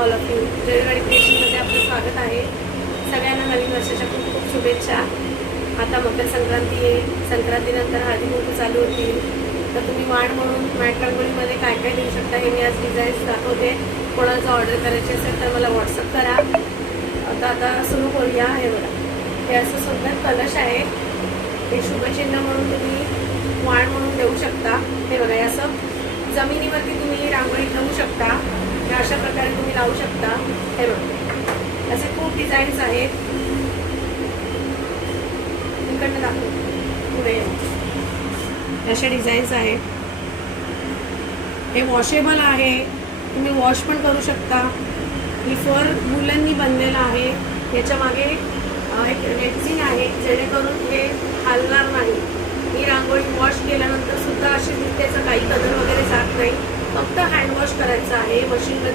All of you. Jaywadi क्रिएशनमध्ये आपलं स्वागत आहे. सगळ्यांना नवीन वर्षाच्या खूप खूप शुभेच्छा. आता मकर संक्रांती येईल. संक्रांतीनंतर हळदी कुंकू चालू होतील. तर तुम्ही वाण म्हणून मॅट रंगोळीमध्ये काय काय देऊ शकता हे मी आज डिझाईन्स दाखवते. कोणाचं ऑर्डर करायची असेल तर मला व्हॉट्सअप करा. आता सुरू करूया. हे बघा, हे असं सुंदर कलश आहे. हे शुभचिन्ह म्हणून तुम्ही वाण म्हणून देऊ शकता. हे बघा, हे असं जमिनीवरती तुम्ही रांगोळी ठेवू शकता. हे अशा प्रकारे तुम्ही लावू शकता. हे बघा, असे खूप डिझाईन्स आहेत. इकडनं दाखवू पुढे. असे डिझाईन्स आहेत. हे वॉशेबल आहे, तुम्ही वॉश पण करू शकता. ही फर वुलननी बनलेलं आहे. याच्या मागे एक रेक्झिन आहे, जेणेकरून हे हलणार नाही. ही रांगोळी वॉश केल्यानंतर सुद्धा अशी त्याचा काही कलर वगैरे जात नाही. फक्त हँड वॉश करायचं आहे मशीनमध्ये.